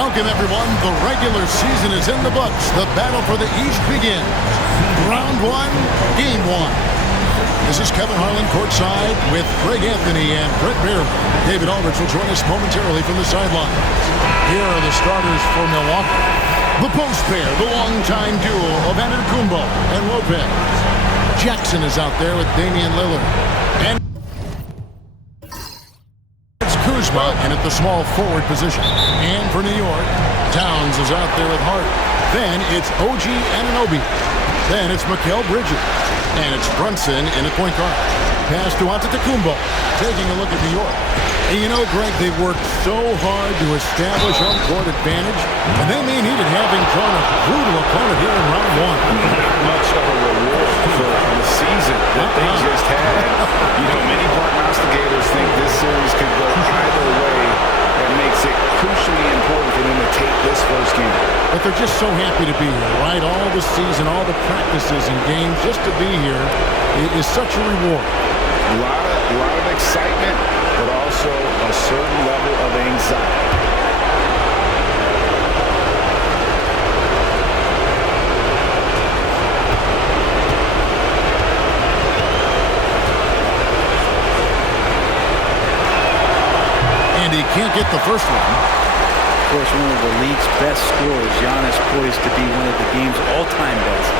Welcome, everyone. The regular season is in the books. The battle for the East begins. Round one, game one. This is Kevin Harlan courtside with Greg Anthony and Brett Bearman. David Aldridge will join us momentarily from the sideline. Here are the starters for Milwaukee. The post pair, the longtime duo of Antetokounmpo and Lopez. Jackson is out there with Damian Lillard. And Kuzma in at the small forward position. And for New York, Towns is out there with Hart. Then it's OG Anunoby. Then it's Mikal Bridges. And it's Brunson in at point guard. Pass to Antetokounmpo. Taking a look at New York. And you know, Greg, they've worked so hard to establish home court advantage, and they may need it having drawn a brutal opponent here in round one. Not much of a reward for the season that they just had. You know, many prognosticators think this series could go either way. That makes it crucially important for them to take this first game. But they're just so happy to be here, right? All the season, all the practices and games, just to be here is such a reward. A lot of excitement, but also a certain level of anxiety. And he can't get the first one. Of course, one of the league's best scorers. Giannis poised to be one of the game's all-time best.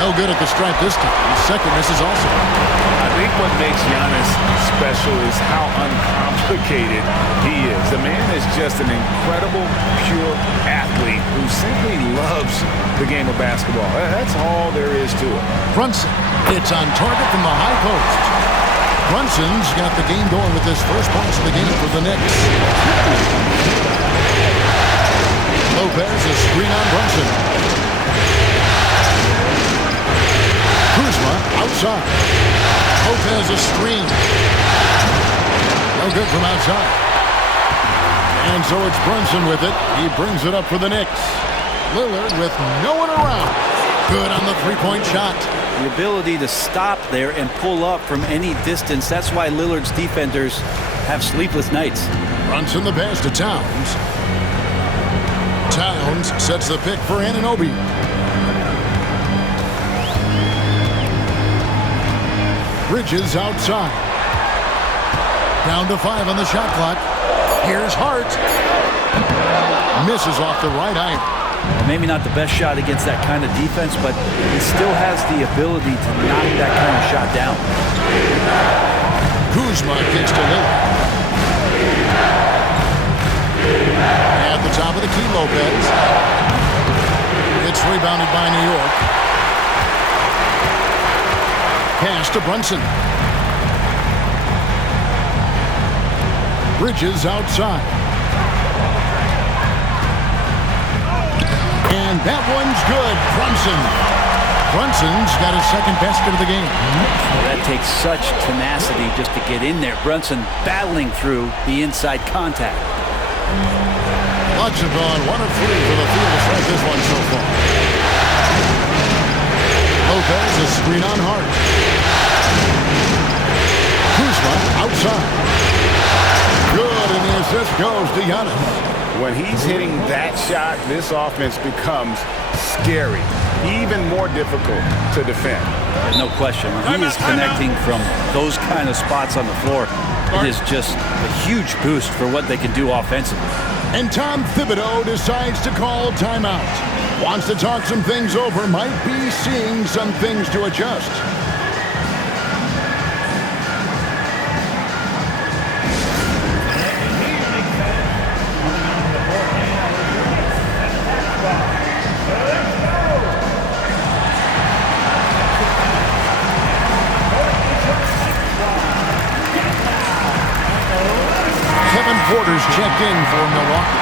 No good at the stripe this time. Second miss is also. I think what makes Giannis special is how uncomplicated he is. The man is just an incredible, pure athlete who simply loves the game of basketball. That's all there is to it. Brunson, it's on target from the high post. Brunson's got the game going with his first points of the game for the Knicks. Lopez, a screen on Brunson. Kuzma outside. Lopez a screen. No good from outside. And so it's Brunson with it. He brings it up for the Knicks. Lillard with no one around. Good on the three-point shot. The ability to stop there and pull up from any distance. That's why Lillard's defenders have sleepless nights. Brunson the pass to Towns. Towns sets the pick for Anunoby. Bridges outside. Down to 5 on the shot clock. Here's Hart. Misses off the right iron. Well, maybe not the best shot against that kind of defense, but he still has the ability to knock that kind of shot down. Kuzma kicks to Lillard. At the top of the key, Lopez. It's rebounded by New York. Pass to Brunson. Bridges outside. And that one's good. Brunson's got his second basket of the game. That takes such tenacity just to get in there. Brunson battling through the inside contact. Lots have gone 1 of 3 for the field to start this one so far. Lopez, a screen on Hart. Kuzma outside. Good, and the assist goes to Giannis. When he's hitting that shot, this offense becomes scary, even more difficult to defend. No question. When he is connecting from those kind of spots on the floor, it is just a huge boost for what they can do offensively. And Tom Thibodeau decides to call timeout. Wants to talk some things over, might be seeing some things to adjust. Kevin Porter's checked in for Milwaukee.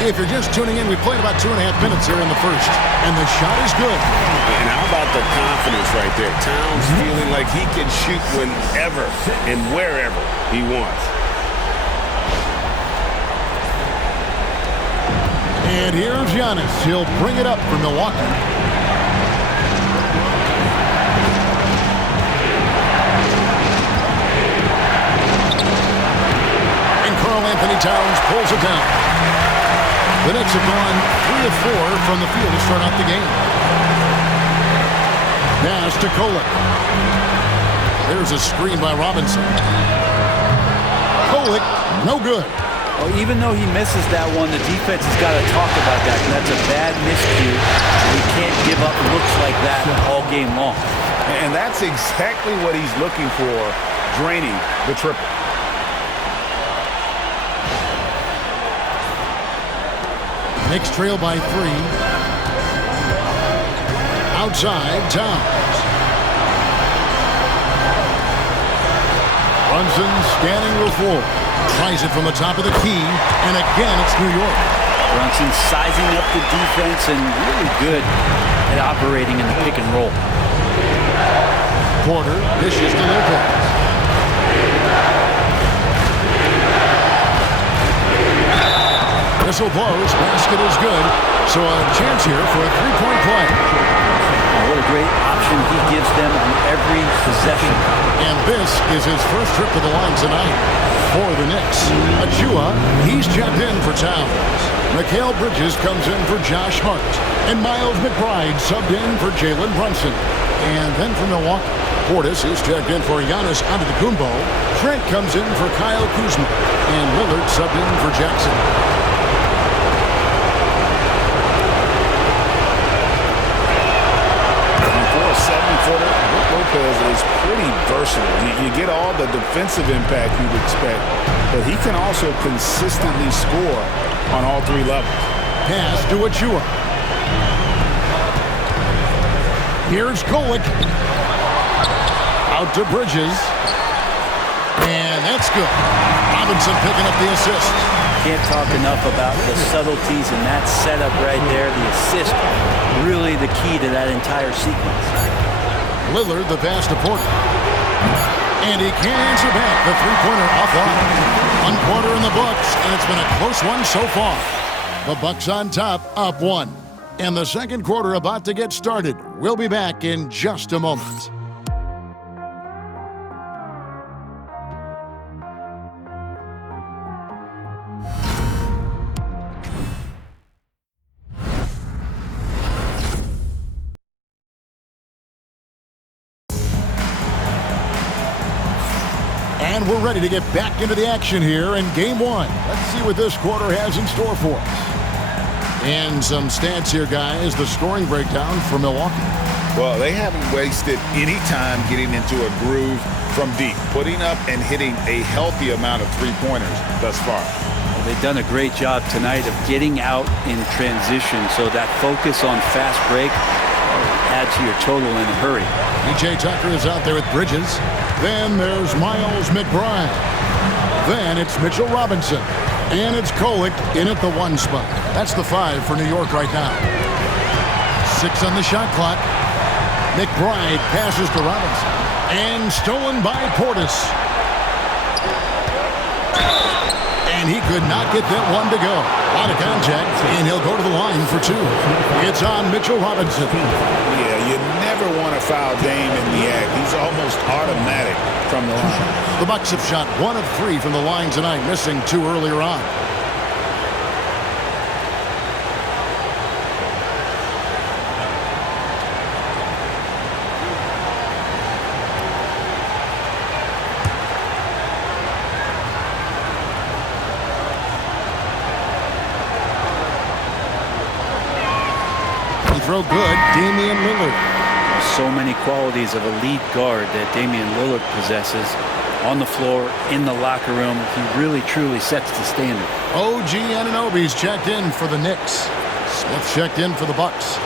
If you're just tuning in, we played about 2.5 minutes here in the first, and the shot is good. And how about the confidence right there? Towns feeling like he can shoot whenever and wherever he wants. And here's Giannis. He'll bring it up for Milwaukee. And Karl-Anthony Towns pulls it down. The Knicks have gone 3 of 4 from the field to start out the game. Pass to Kolek. There's a screen by Robinson. Kolek, no good. Well, even though he misses that one, the defense has got to talk about that. That's a bad miscue. He can't give up looks like that all game long. And that's exactly what he's looking for, draining the triple. Knicks trail by 3. Outside, Towns. Brunson scanning the floor. Tries it from the top of the key. And again, it's New York. Brunson sizing up the defense and really good at operating in the pick and roll. Porter dishes to Lopez. Whistle blows. Basket is good. So a chance here for a three-point play. What a great option he gives them on every possession. And this is his first trip to the line tonight for the Knicks. Achua, he's checked in for Towns. Mikal Bridges comes in for Josh Hart. And Miles McBride subbed in for Jalen Brunson. And then for Milwaukee, Portis is checked in for Giannis Antetokounmpo. Trent comes in for Kyle Kuzma. And Lillard subbed in for Jackson. Lopez is pretty versatile. You get all the defensive impact you'd expect, but he can also consistently score on all 3 levels. Pass to Achua. Here's Kolek. Out to Bridges. And that's good. Robinson picking up the assist. Can't talk enough about the subtleties in that setup right there. The assist, really the key to that entire sequence. Lillard, the pass to Porter. And he can't answer back. The three-pointer offline. 1 quarter in the books, and it's been a close one so far. The Bucks on top, up 1. And the second quarter about to get started. We'll be back in just a moment. And we're ready to get back into the action here in Game 1. Let's see what this quarter has in store for us. And some stats here, guys. The scoring breakdown for Milwaukee. Well, they haven't wasted any time getting into a groove from deep, putting up and hitting a healthy amount of three-pointers thus far. Well, they've done a great job tonight of getting out in transition, so that focus on fast break adds to your total in a hurry. PJ Tucker is out there with Bridges. Then there's Miles McBride. Then it's Mitchell Robinson. And it's Kolek in at the 1 spot. That's the 5 for New York right now. 6 on the shot clock. McBride passes to Robinson. And stolen by Portis. And he could not get that one to go. Out of contact, and he'll go to the line for 2. It's on Mitchell Robinson. Yeah, you never want to foul Dame in the act. He's almost automatic from the line. The Bucks have shot 1 of 3 from the line tonight, missing 2 earlier on. Throw good, Damian Lillard. So many qualities of a lead guard that Damian Lillard possesses on the floor, in the locker room. He really, truly sets the standard. OG Anunoby's checked in for the Knicks. Smith checked in for the Bucks.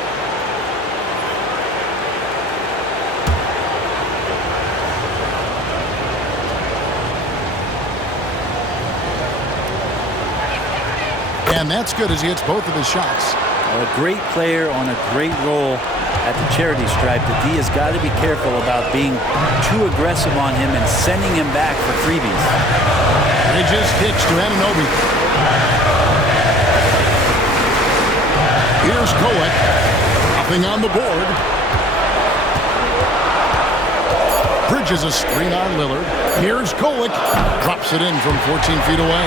And And that's good as he hits both of his shots. A great player on a great role at the charity stripe. The D has got to be careful about being too aggressive on him and sending him back for freebies. Bridges kicks to Anunoby. Here's Kolek. Nothing on the board. Bridges a screen on Lillard. Here's Kolek. Drops it in from 14 feet away.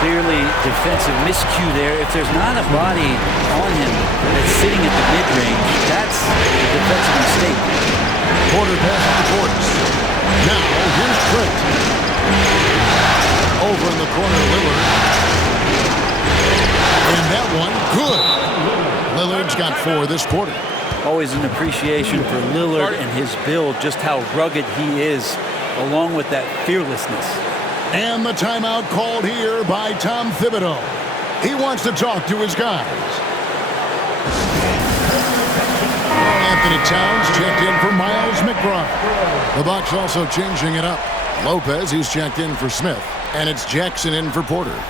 Clearly defensive miscue there. If there's not a body on him that's sitting at the mid-range, that's a defensive mistake. Porter passes to Portis. Now, here's Trent. Over in the corner, Lillard. And that one, good. Lillard's got 4 this quarter. Always an appreciation for Lillard and his build, just how rugged he is, along with that fearlessness. And the timeout called here by Tom Thibodeau. He wants to talk to his guys. Anthony Towns checked in for Miles McBride. The Bucks also changing it up. Lopez, he's checked in for Smith. And it's Jackson in for Porter.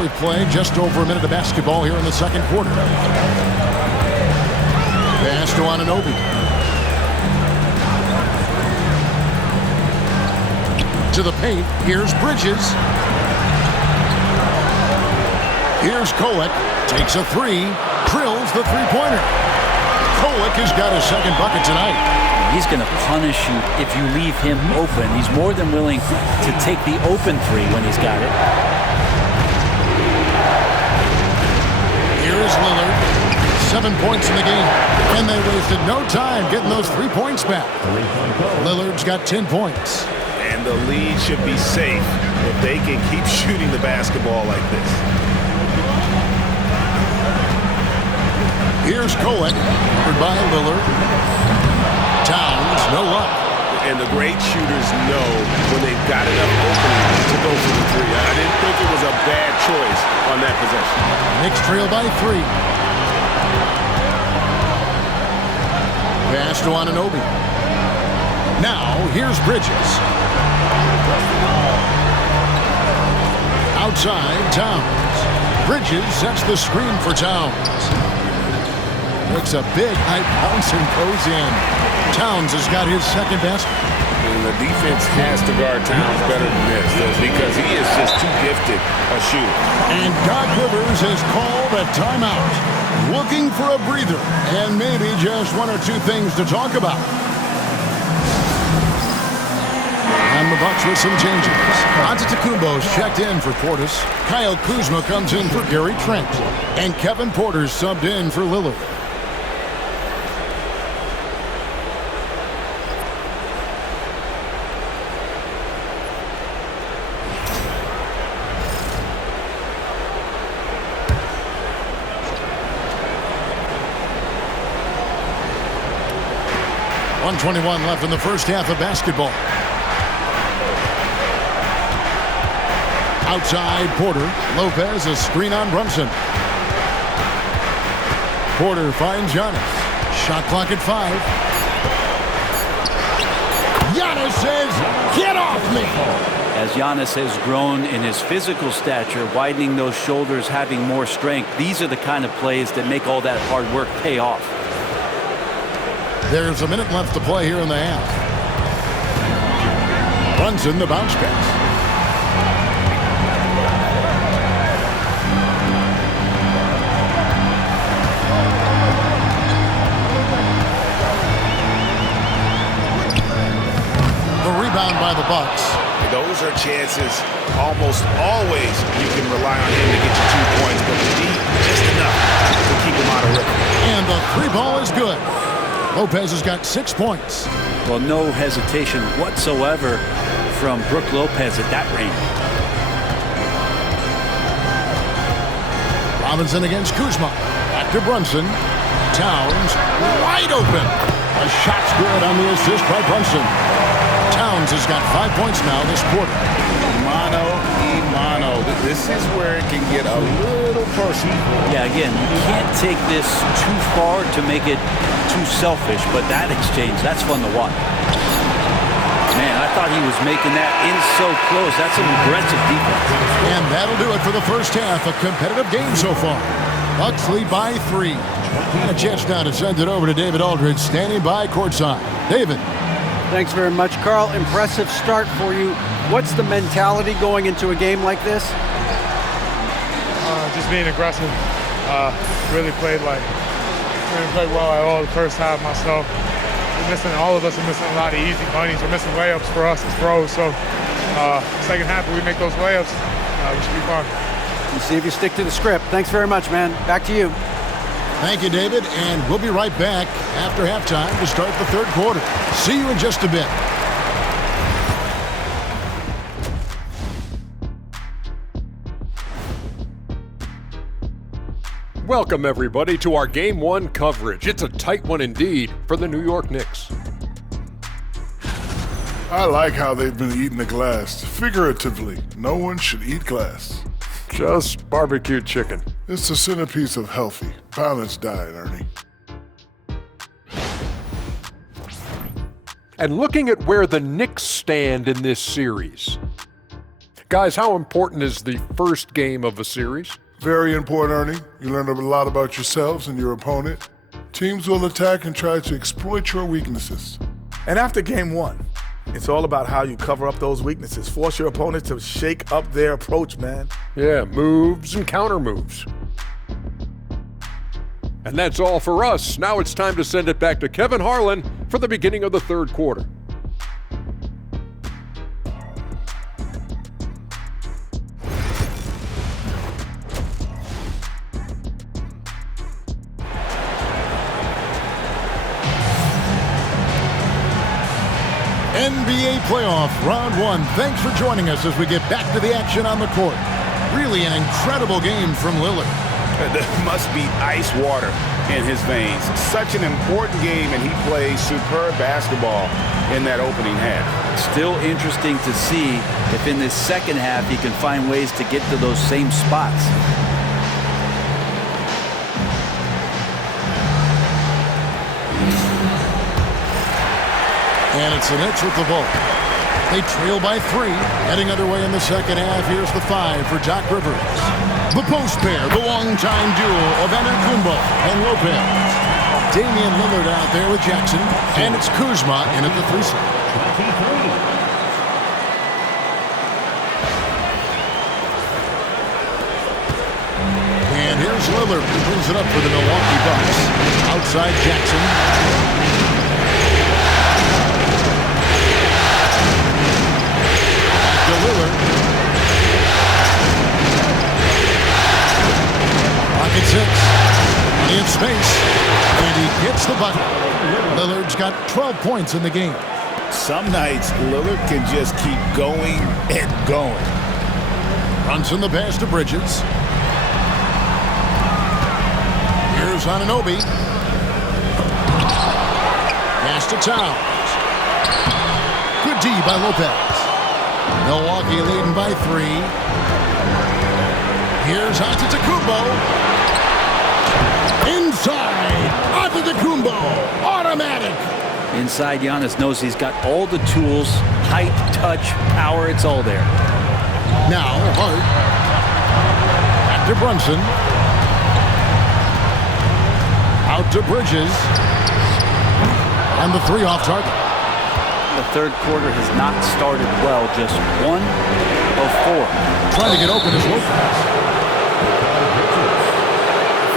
We play just over a minute of basketball here in the second quarter. Pass to Anunoby. To the paint. Here's Bridges. Here's Kolek. Takes a 3. Drills the three-pointer. Kolek has got his second bucket tonight. He's going to punish you if you leave him open. He's more than willing to take the open 3 when he's got it. Here's Lillard. 7 points in the game. And they wasted no time getting those 3 points back. Lillard's got 10 points. And the lead should be safe if they can keep shooting the basketball like this. Here's Kolek. Covered by Lillard. Towns, no luck. And the great shooters know when they've got enough opening to go for the 3. I didn't think it was a bad choice on that possession. Knicks trail by 3. Pass to Anunoby. Now, here's Bridges. Outside, Towns. Bridges sets the screen for Towns. Looks a big high bounce and goes in. Towns has got his second basket. And the defense has to guard Towns better than this because he is just too gifted a shooter. And Doc Rivers has called a timeout. Looking for a breather and maybe just 1 or 2 things to talk about. And the Bucks with some changes. Antetokounmpo's checked in for Portis. Kyle Kuzma comes in for Gary Trent. And Kevin Porter's subbed in for Lillard. .121 left in the first half of basketball. Outside, Porter. Lopez, a screen on Brunson. Porter finds Giannis. Shot clock at 5. Giannis says, "Get off me!" As Giannis has grown in his physical stature, widening those shoulders, having more strength, these are the kind of plays that make all that hard work pay off. There's a minute left to play here in the half. Brunson, the bounce pass. The rebound by the Bucks. Those are chances almost always you can rely on him to get you 2 points, but the D just enough to keep him out of rhythm. And the 3 ball is good. Lopez has got 6 points. Well, no hesitation whatsoever from Brook Lopez at that range. Robinson against Kuzma. Back to Brunson. Towns wide open. A shot's good on the assist by Brunson. Towns has got 5 points now this quarter. Mano y Toronto. This is where it can get a little personal. Yeah, again, you can't take this too far to make it too selfish, but that exchange, that's fun to watch. Man, I thought he was making that in so close. That's some aggressive defense. And that'll do it for the first half. A competitive game so far. Bucks lead by 3. And a chance now to send it over to David Aldridge, standing by courtside. David. Thanks very much, Carl. Impressive start for you. What's the mentality going into a game like this? Just being aggressive. Really played well at all the first half myself. All of us are missing a lot of easy bunnies. We're missing layups for us as pros. So second half, if we make those layups, we should be fine. We'll see if you stick to the script. Thanks very much, man. Back to you. Thank you, David. And we'll be right back after halftime to start the third quarter. See you in just a bit. Welcome, everybody, to our Game 1 coverage. It's a tight one indeed for the New York Knicks. I like how they've been eating the glass. Figuratively, no one should eat glass. Just barbecued chicken. It's the centerpiece of healthy, balanced diet, Ernie. And looking at where the Knicks stand in this series. Guys, how important is the first game of a series? Very important, Ernie. You learn a lot about yourselves and your opponent. Teams will attack and try to exploit your weaknesses. And after game 1, it's all about how you cover up those weaknesses. Force your opponent to shake up their approach, man. Yeah, moves and counter moves. And that's all for us. Now it's time to send it back to Kevin Harlan for the beginning of the third quarter. NBA playoff round 1. Thanks for joining us as we get back to the action on the court. Really an incredible game from Lillard. There must be ice water in his veins. Such an important game, and he plays superb basketball in that opening half. Still interesting to see if in this second half he can find ways to get to those same spots. And it's the Knicks with the ball. They trail by 3. Heading underway in the second half. Here's the 5 for Doc Rivers. The post pair, the long-time duo of Antetokounmpo and Lopez. Damian Lillard out there with Jackson. And it's Kuzma in at the 3 slot. And here's Lillard, who brings it up for the Milwaukee Bucks. Outside Jackson. Lillard. Pocket 6. In space. And he hits the bucket. Lillard's got 12 points in the game. Some nights, Lillard can just keep going and going. Brunson the pass to Bridges. Here's Anunoby. Pass to Towns. Good D by Lopez. Milwaukee leading by 3. Here's Antetokounmpo. Inside. Antetokounmpo. Automatic. Inside, Giannis knows he's got all the tools, height, touch, power, it's all there. Now, Hart. Back to Brunson. Out to Bridges. And the 3 off target. The third quarter has not started well, just 1 of 4. Trying to get open is Lopez.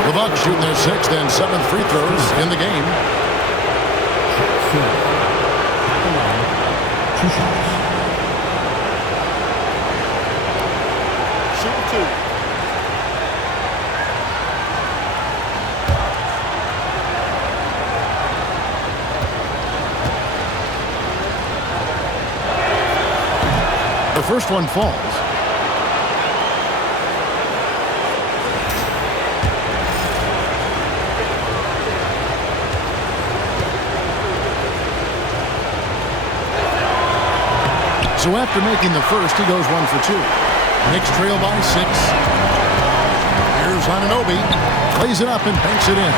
The Bucks shooting their 6th and 7th free throws in the game. Shoot 2. The first one falls. So after making the first, he goes 1 for 2. Knicks trail by 6. Here's Anunoby. Plays it up and banks it in.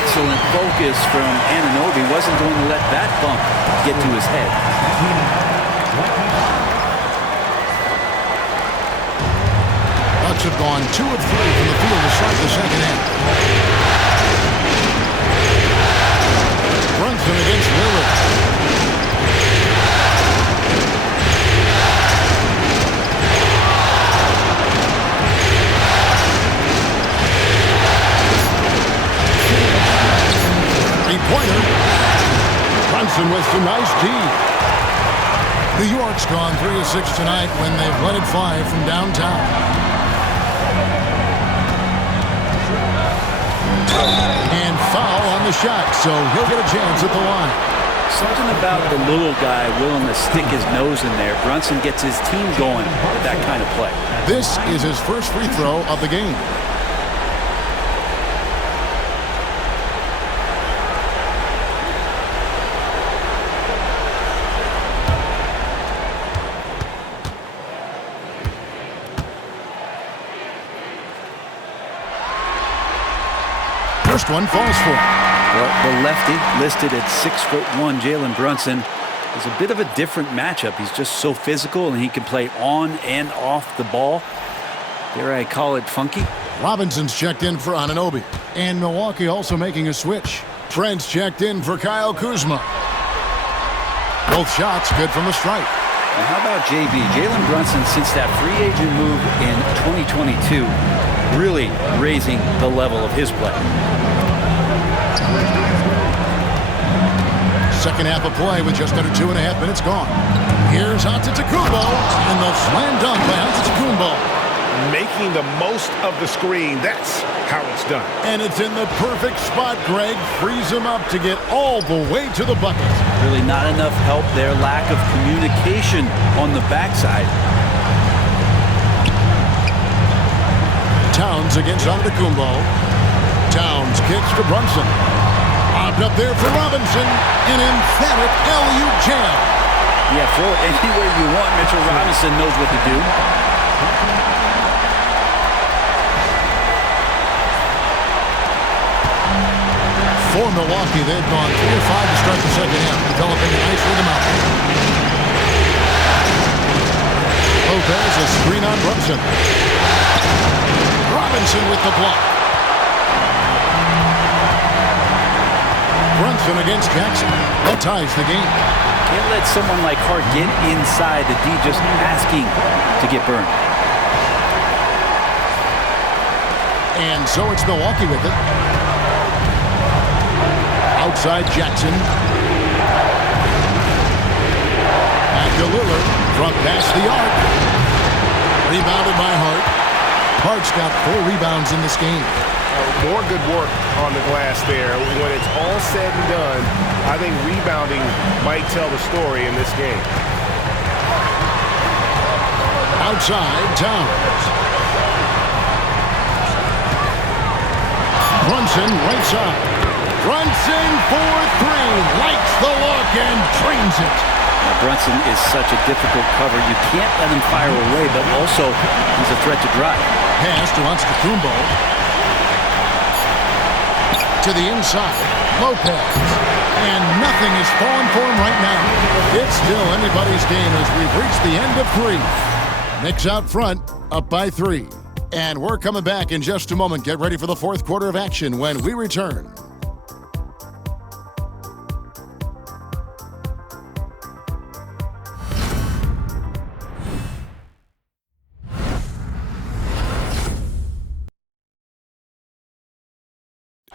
Excellent focus from Anunoby. Wasn't going to let that bump get to his head. Bucks have gone 2 of 3 from the field to start the second half. Brunson against Lillard. Three-pointer. Brunson with some nice D. New York's gone 3 of 6 tonight when they've let it fly from downtown. And foul on the shot, so he'll get a chance at the line. Something about the little guy willing to stick his nose in there. Brunson gets his team going with that kind of play. This is his first free throw of the game. First one falls for him. Well, the lefty listed at 6'1", Jalen Brunson, is a bit of a different matchup. He's just so physical, and he can play on and off the ball. Dare I call it funky? Robinson's checked in for Anunoby. And Milwaukee also making a switch. Trent's checked in for Kyle Kuzma. Both shots good from the stripe. And how about JB? Jalen Brunson, since that free agent move in 2022, really raising the level of his play. Second half of play with just under 2.5 minutes gone. Here's Antetokounmpo and the slam dunk by Antetokounmpo. Making the most of the screen. That's how it's done. And it's in the perfect spot, Greg. Frees him up to get all the way to the bucket. Really not enough help there. Lack of communication on the backside. Towns against Antetokounmpo. Towns kicks to Brunson. Popped up there for Robinson. An emphatic LU jam. Yeah, throw it anywhere you want. Mitchell Robinson knows what to do. For Milwaukee, they've gone 3 of 5 to start the second half, developing a nice rhythm out. Lopez, a screen on Brunson. Robinson with the block. Brunson against Jackson. That ties the game. Can't let someone like Hart get inside the D, just asking to get burned. And so it's Milwaukee with it. Outside Jackson. Back to Lillard. From past the arc. Rebounded by Hart. Hart's got 4 rebounds in this game. More good work on the glass there. When it's all said and done, I think rebounding might tell the story in this game. Outside, Towns. Brunson, right side. Brunson for 3. Lights the look and drains it. Brunson is such a difficult cover. You can't let him fire away, but also he's a threat to drive. Pass to Antetokounmpo. To the inside. Lopez. And nothing is falling for him right now. It's still anybody's game as we've reached the end of 3. Knicks out front, up by 3. And we're coming back in just a moment. Get ready for the fourth quarter of action when we return.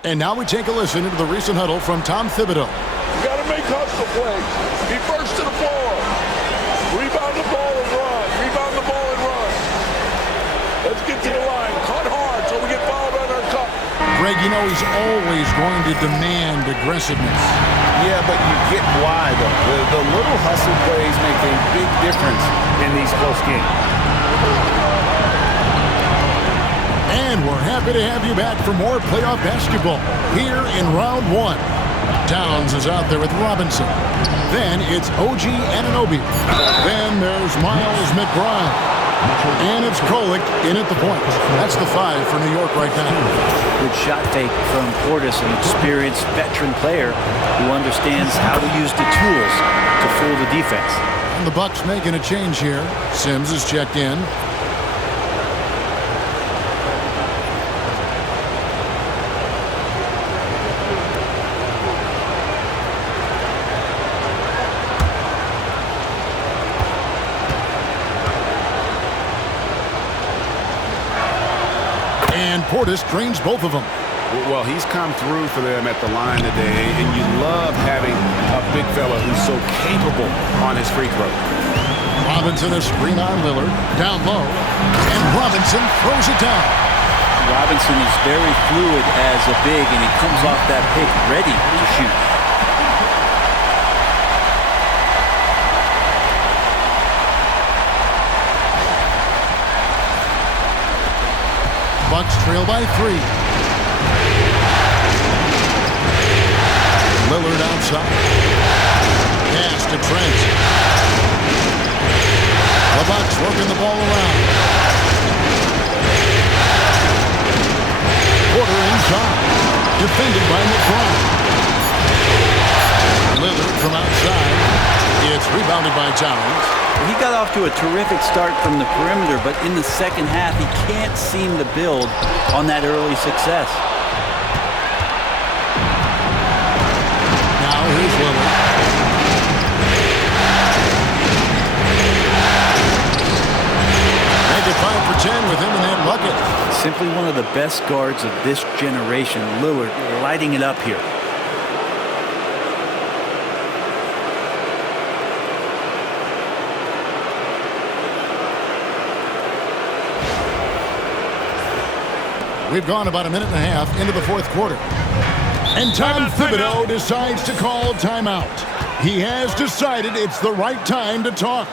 And now we take a listen into the recent huddle from Tom Thibodeau. You got to make hustle plays. Be first to the floor. Rebound the ball and run. Rebound the ball and run. Let's get to the line. Cut hard so we get fouled on our cut. Greg, you know he's always going to demand aggressiveness. Yeah, but you get why, though. The little hustle plays make a big difference in these close games. And we're happy to have you back for more playoff basketball here in round 1. Towns is out there with Robinson. Then it's OG Anunoby. Then there's Miles McBride. And it's Kolek in at the point. That's the 5 for New York right now. Good shot fake from Portis, an experienced veteran player who understands how to use the tools to fool the defense. And the Bucks making a change here. Sims is checked in. And Portis drains both of them. Well, he's come through for them at the line today, and you love having a big fella who's so capable on his free throw. Robinson a screen on Lillard, down low, and Robinson throws it down. Robinson is very fluid as a big, and he comes off that pick ready to shoot. Bucks trail by 3. Lillard outside. Pass to Trent. The Bucks working the ball around. Porter inside. Defended by McBride. Lillard from outside. It's rebounded by Towns. He got off to a terrific start from the perimeter, but in the second half, he can't seem to build on that early success. Now here's Lillard. Make it 5 for 10 with him in that bucket. Simply one of the best guards of this generation. Lillard lighting it up here. We've gone about a minute and a half into the fourth quarter. And Tom Thibodeau decides to call timeout. He has decided it's the right time to talk.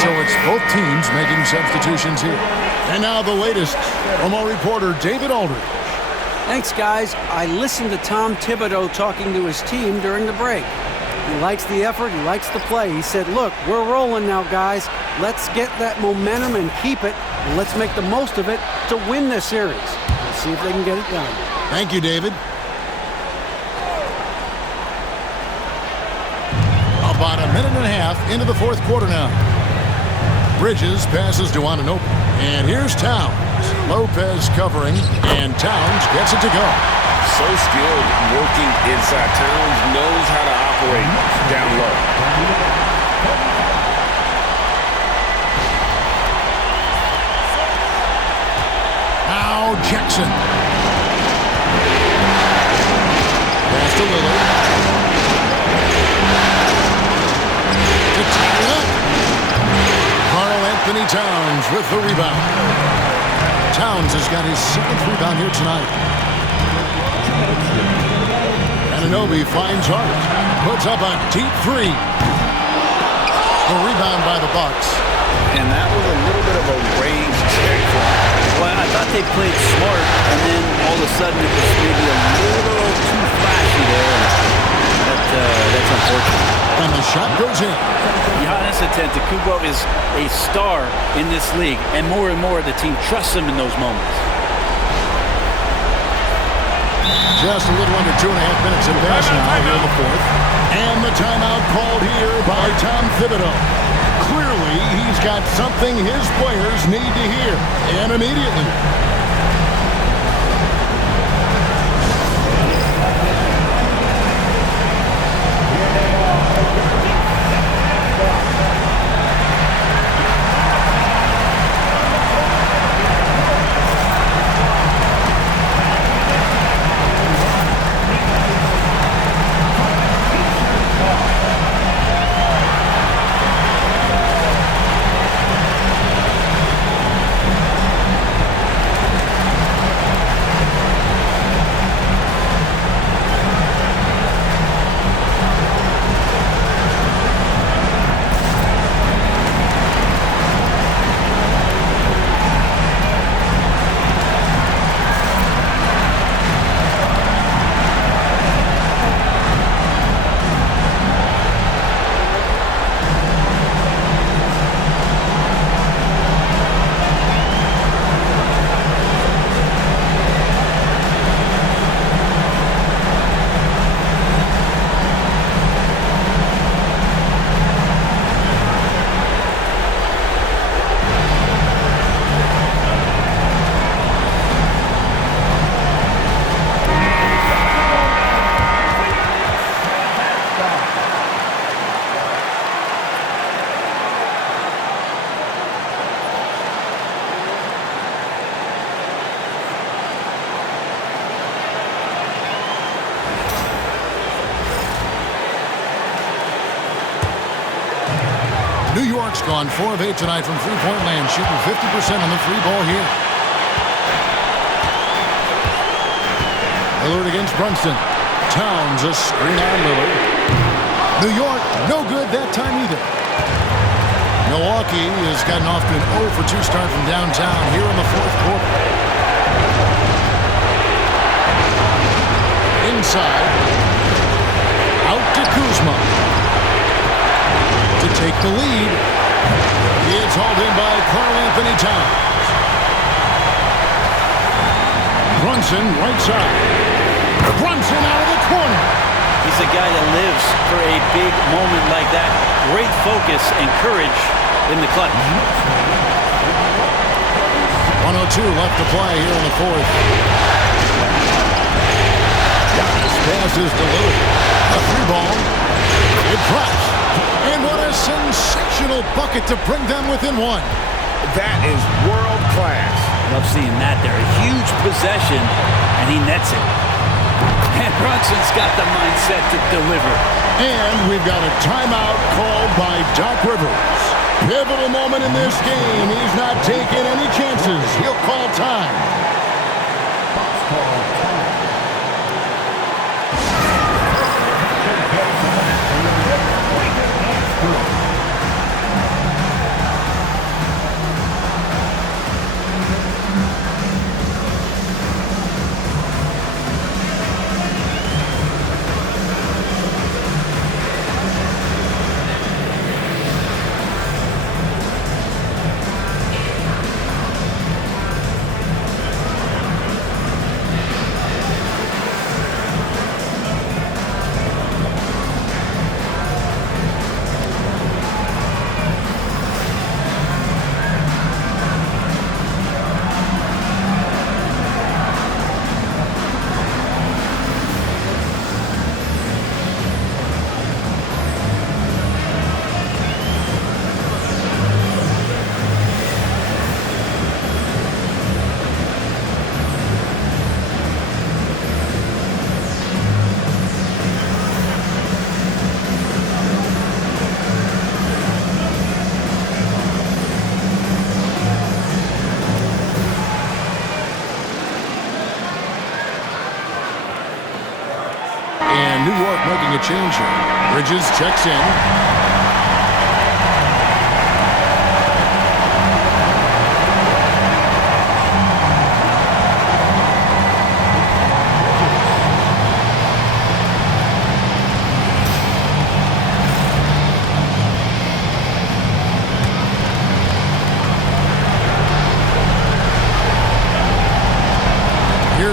So it's both teams making substitutions here. And now the latest from our reporter, David Aldridge. Thanks, guys. I listened to Tom Thibodeau talking to his team during the break. He likes the effort. He likes the play. He said, look, we're rolling now, guys. Let's get that momentum and keep it. And let's make the most of it to win this series. Let's see if they can get it done. Thank you, David. About a minute and a half into the fourth quarter now. Bridges passes to Anunoby. And here's Towns. Lopez covering, and Towns gets it to go. So skilled working inside. Towns knows how to operate down low. Now Jackson. Pass to Lillard. To tie it up. Karl-Anthony Towns with the rebound. Towns has got his second rebound here tonight. Anunoby finds Hart. Puts up a deep three. The rebound by the Bucks. And that was a little bit of a range check for him. played smart, and then all of a sudden it was maybe a little too flashy there. That's unfortunate. And the shot goes in. Giannis Antetokounmpo is a star in this league, and more the team trusts him in those moments. Just a little under 2.5 minutes in pass now here in the fourth. And the timeout called here by Tom Thibodeau. Clearly, he's got something his players need to hear, and immediately. New York's gone 4 of 8 tonight from three-point land, shooting 50% on the free ball here. Lillard against Brunson. Towns a screen on Lillard. New York, no good that time either. Milwaukee has gotten off to an 0 for 2 start from downtown here in the fourth quarter. Inside. Out to Kuzma. To take the lead. It's hauled in by Karl-Anthony Towns. Brunson, right side. Brunson out of the corner. He's a guy that lives for a big moment like that. Great focus and courage in the clutch. 1:02 left to play here in the fourth. This pass is delivered. A free ball. It drops. And what a sensational bucket to bring them within one. That is world class. Love seeing that there. A huge possession, and he nets it. And Brunson's got the mindset to deliver. And we've got a timeout called by Doc Rivers. Pivotal moment in this game. He's not taking any chances. He'll call time. And New York making a change here. Bridges checks in.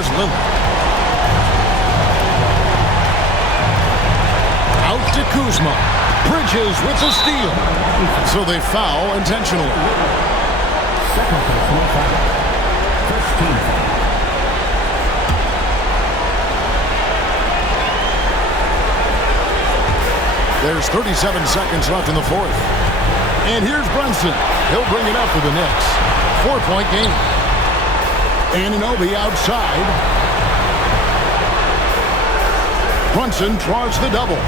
Here's Lillard. Out to Kuzma. Bridges with the steal. So they foul intentionally. Second personal foul. First team foul. There's 37 seconds left in the fourth. And here's Brunson. He'll bring it up for the Knicks. 4-point game. Anunoby outside. Brunson draws the double.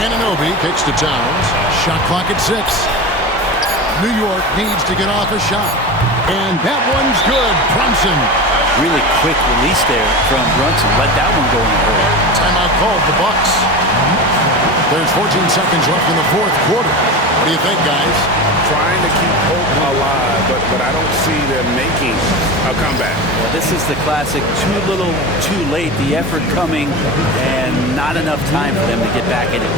Anunoby kicks to Towns. Shot clock at 6. New York needs to get off a shot. And that one's good. Brunson. Really quick release there from Brunson. Let that one go in the hole. Timeout called the Bucks. There's 14 seconds left in the fourth quarter. What do you think, guys? Trying to keep hope alive, but I don't see them making a comeback. Well, this is the classic too little, too late. The effort coming and not enough time for them to get back in it.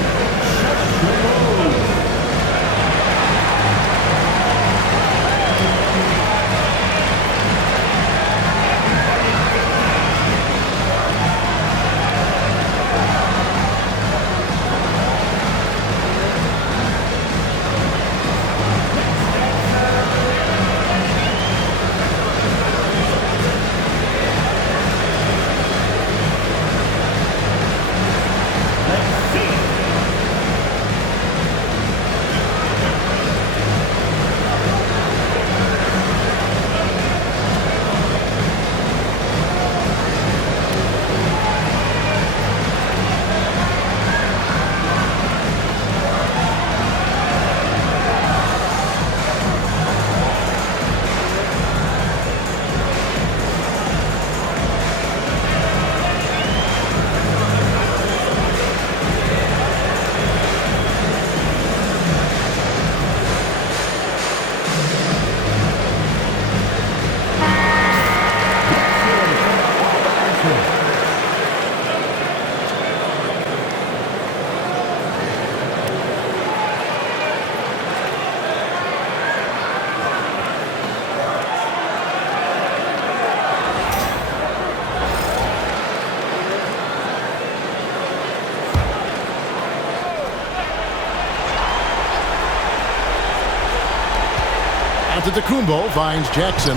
Antetokounmpo finds Jackson.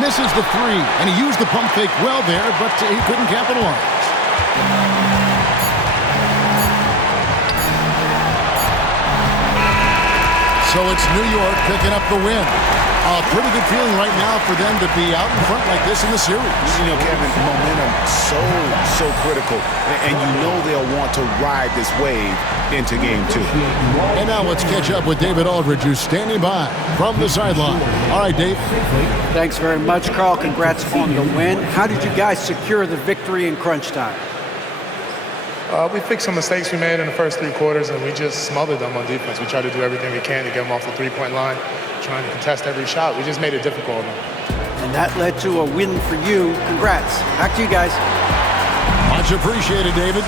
Misses the three, and he used the pump fake well there, but he couldn't capitalize. So it's New York picking up the win. A pretty good feeling right now for them to be out in front like this in the series. You know, Kevin, momentum so critical. And you know they'll want to ride this wave into game 2. And now let's catch up with David Aldridge, who's standing by from the sideline. All right, Dave. Thanks very much, Carl. Congrats on the win. How did you guys secure the victory in crunch time? We fixed some mistakes we made in the first 3 quarters, and we just smothered them on defense. We tried to do everything we can to get them off the three-point line, trying to contest every shot. We just made it difficult. And that led to a win for you. Congrats. Back to you guys. Much appreciated, David.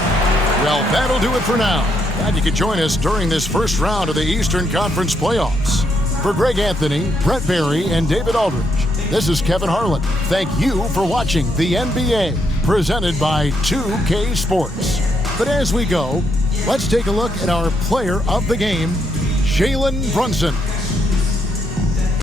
Well, that'll do it for now. Glad you could join us during this first round of the Eastern Conference playoffs. For Greg Anthony, Brett Barry, and David Aldridge, this is Kevin Harlan. Thank you for watching the NBA, presented by 2K Sports. But as we go, let's take a look at our player of the game, Jalen Brunson.